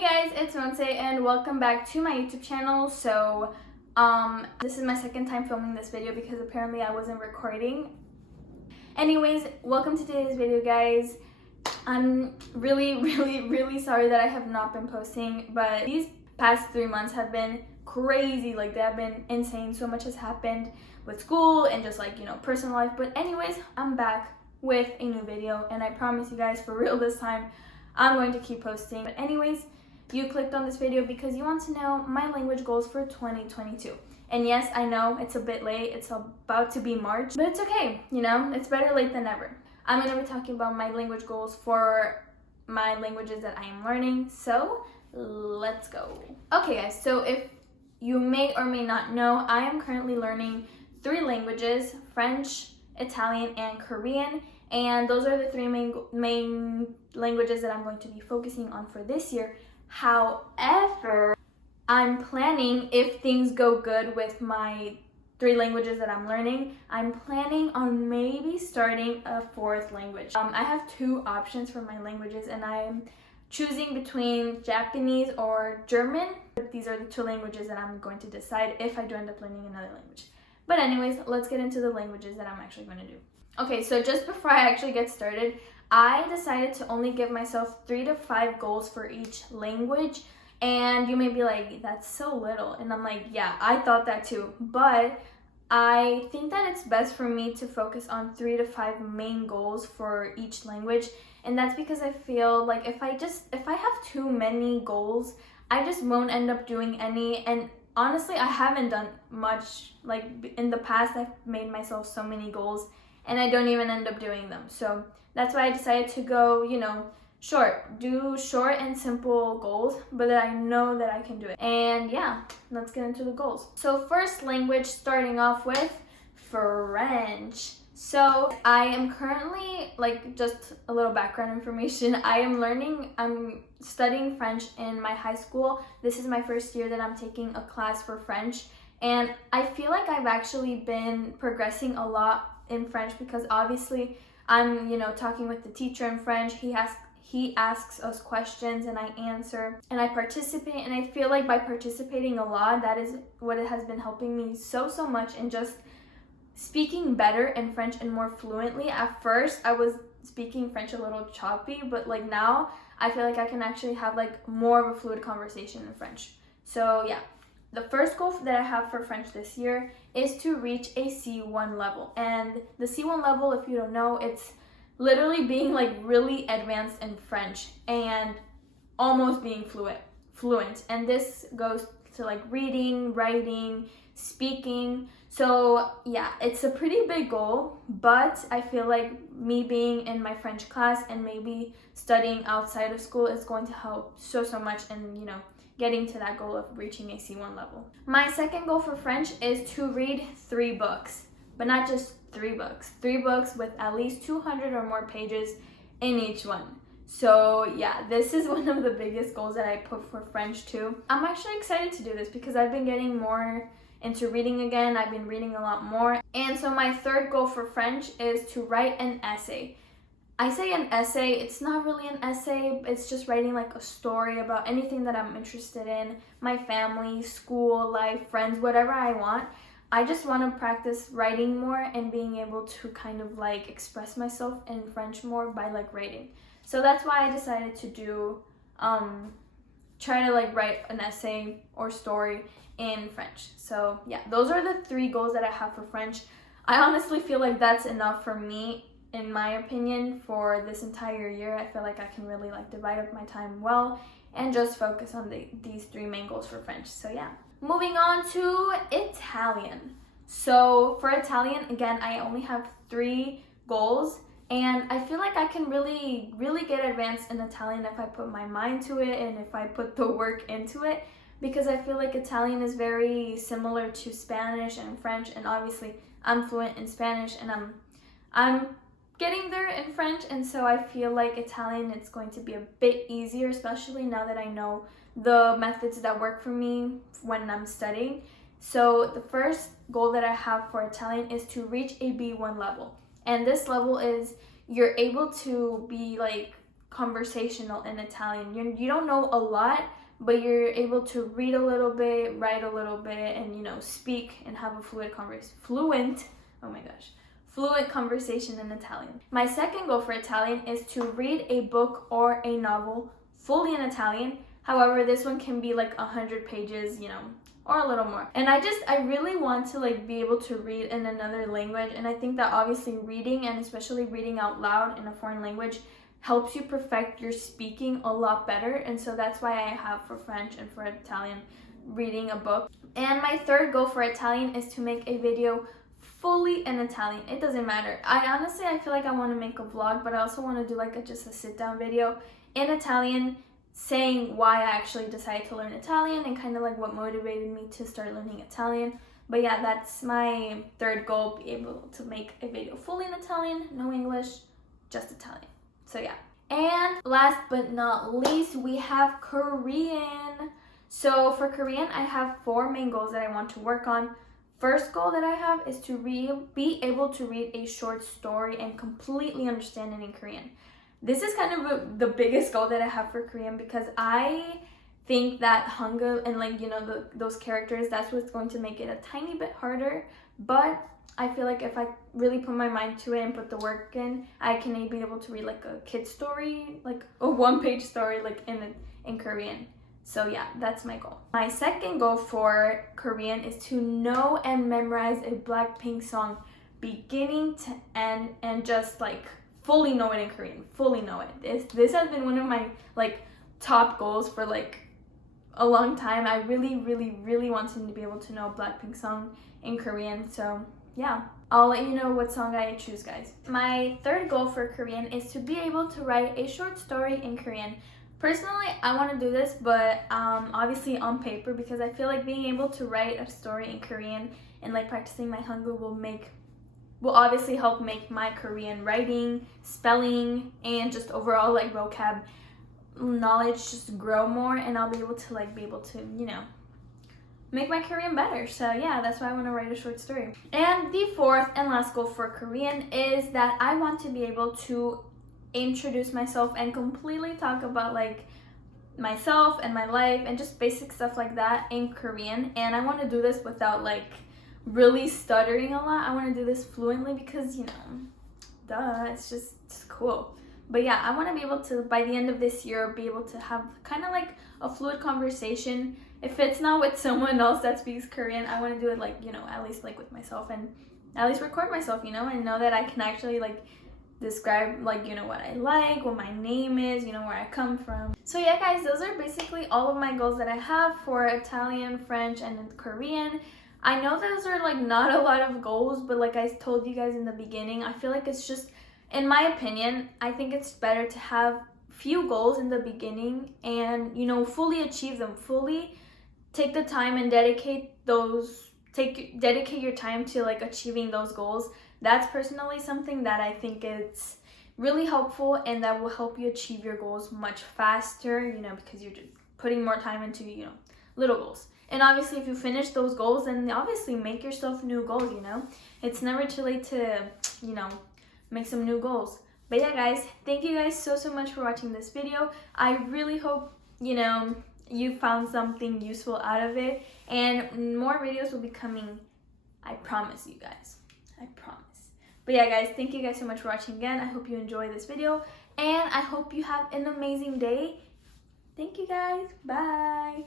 Hey guys, it's Monce and welcome back to my YouTube channel. So this is my second time filming this video because apparently I wasn't recording. Anyways, welcome to today's video, guys. I'm really sorry that I have not been posting, but these past 3 months have been crazy. Like, they have been insane. So much has happened with school and just like, personal life. But anyways, I'm back with a new video and I promise you guys, for real this time, I'm going to keep posting. But anyways, you clicked on this video because you want to know my language goals for 2022. And yes, I know it's a bit late. It's about to be March, but it's okay. It's better late than never. I'm going to be talking about my language goals for my languages that I am learning. So let's go. Okay guys, so if you may or may not know, I am currently learning 3 languages: French, Italian, and Korean. And those are the 3 main languages that I'm going to be focusing on for this year. However, I'm planning, if things go good with my 3 languages that I'm learning, I'm planning on maybe starting a 4th language. I have 2 options for my languages and I'm choosing between Japanese or German. These are the 2 languages that I'm going to decide if I do end up learning another language. But anyways, let's get into the languages that I'm actually going to do. Okay, so just before I actually get started, I decided to only give myself 3 to 5 goals for each language. And you may be like, that's so little. And I'm like, yeah, I thought that too. But I think that it's best for me to focus on 3 to 5 main goals for each language. And that's because I feel like if I have too many goals, I just won't end up doing any. And honestly, I haven't done much. Like, in the past, I've made myself so many goals and I don't even end up doing them. So that's why I decided to go, do short and simple goals, but that I know that I can do it. And yeah, let's get into the goals. So first language, starting off with French. So I am currently, just a little background information, I'm studying French in my high school. This is my first year that I'm taking a class for French. And I feel like I've actually been progressing a lot in French because obviously I'm, talking with the teacher in French. He asks us questions and I answer and I participate. And I feel like by participating a lot, that is what it has been helping me so much in just speaking better in French and more fluently. At first, I was speaking French a little choppy, but now I feel like I can actually have more of a fluid conversation in French. So yeah. The first goal that I have for French this year is to reach a C1 level. And the C1 level, if you don't know, it's literally being really advanced in French and almost being fluent. And this goes to reading, writing, speaking. So yeah, it's a pretty big goal, but I feel like me being in my French class and maybe studying outside of school is going to help so much in, getting to that goal of reaching a C1 level. My second goal for French is to read 3 books, but not just 3 books. 3 books with at least 200 or more pages in each one. So yeah, this is one of the biggest goals that I put for French too. I'm actually excited to do this because I've been getting more into reading again. I've been reading a lot more. And so my third goal for French is to write an essay. I say an essay, it's not really an essay, it's just writing a story about anything that I'm interested in, my family, school, life, friends, whatever I want. I just want to practice writing more and being able to kind of express myself in French more by writing. So that's why I decided to do, try to write an essay or story in French. So yeah, those are the 3 goals that I have for French. I honestly feel like that's enough for me, in my opinion, for this entire year. I feel like I can really divide up my time well and just focus on these 3 main goals for French. So yeah. Moving on to Italian. So for Italian, again, I only have 3 goals and I feel like I can really get advanced in Italian if I put my mind to it and if I put the work into it, because I feel like Italian is very similar to Spanish and French, and obviously I'm fluent in Spanish and I'm getting there in French, and so I feel like Italian, it's going to be a bit easier, especially now that I know the methods that work for me when I'm studying. So the first goal that I have for Italian is to reach a B1 level. And this level is you're able to be conversational in Italian. You don't know a lot, but you're able to read a little bit, write a little bit, and speak and have a fluent conversation in Italian. My second goal for Italian is to read a book or a novel fully in Italian. However, this one can be like 100 pages, or a little more. And I really want to be able to read in another language, and I think that obviously reading, and especially reading out loud in a foreign language, helps you perfect your speaking a lot better. And so that's why I have for French and for Italian reading a book. And my third goal for Italian is to make a video fully in Italian. It doesn't matter. I feel like I want to make a vlog, but I also want to do just a sit down video in Italian, saying why I actually decided to learn Italian and kind of what motivated me to start learning Italian. But yeah, that's my third goal, be able to make a video fully in Italian, no English, just Italian. So yeah. And last but not least, we have Korean. So for Korean, I have 4 main goals that I want to work on. First goal that I have is to be able to read a short story and completely understand it in Korean. This is kind of the biggest goal that I have for Korean, because I think that Hangul and those characters, that's what's going to make it a tiny bit harder. But I feel like if I really put my mind to it and put the work in, I can be able to read a kid's story, a 1-page story in Korean. So yeah, that's my goal. My second goal for Korean is to know and memorize a Blackpink song beginning to end, and just fully know it in Korean, fully know it. This has been one of my top goals for a long time. I really wanted to be able to know a Blackpink song in Korean. So yeah, I'll let you know what song I choose, guys. My third goal for Korean is to be able to write a short story in Korean. Personally, I want to do this, but obviously on paper, because I feel like being able to write a story in Korean and practicing my Hangul will obviously help make my Korean writing, spelling, and just overall vocab knowledge just grow more, and I'll be able to make my Korean better. So yeah, that's why I want to write a short story. And the fourth and last goal for Korean is that I want to be able to introduce myself and completely talk about myself and my life and just basic stuff like that in Korean. And I want to do this without really stuttering a lot. I want to do this fluently because duh, it's just cool. But yeah, I want to be able to, by the end of this year, be able to have kind of a fluid conversation. If it's not with someone else that speaks Korean, I want to do it at least with myself, and at least record myself, and know that I can actually describe what I like, what my name is, where I come from. So yeah, guys, those are basically all of my goals that I have for Italian, French, and Korean. I know those are not a lot of goals, but like I told you guys in the beginning, I feel like it's just, in my opinion, I think it's better to have few goals in the beginning and fully achieve them, fully take the time and dedicate your time to achieving those goals. That's personally something that I think it's really helpful, and that will help you achieve your goals much faster, because you're just putting more time into little goals. And obviously if you finish those goals, then obviously make yourself new goals. It's never too late to make some new goals. But yeah, guys, thank you guys so much for watching this video. I really hope you found something useful out of it, and more videos will be coming. I promise you guys, I promise. But yeah, guys, thank you guys so much for watching again. I hope you enjoyed this video, and I hope you have an amazing day. Thank you guys. Bye.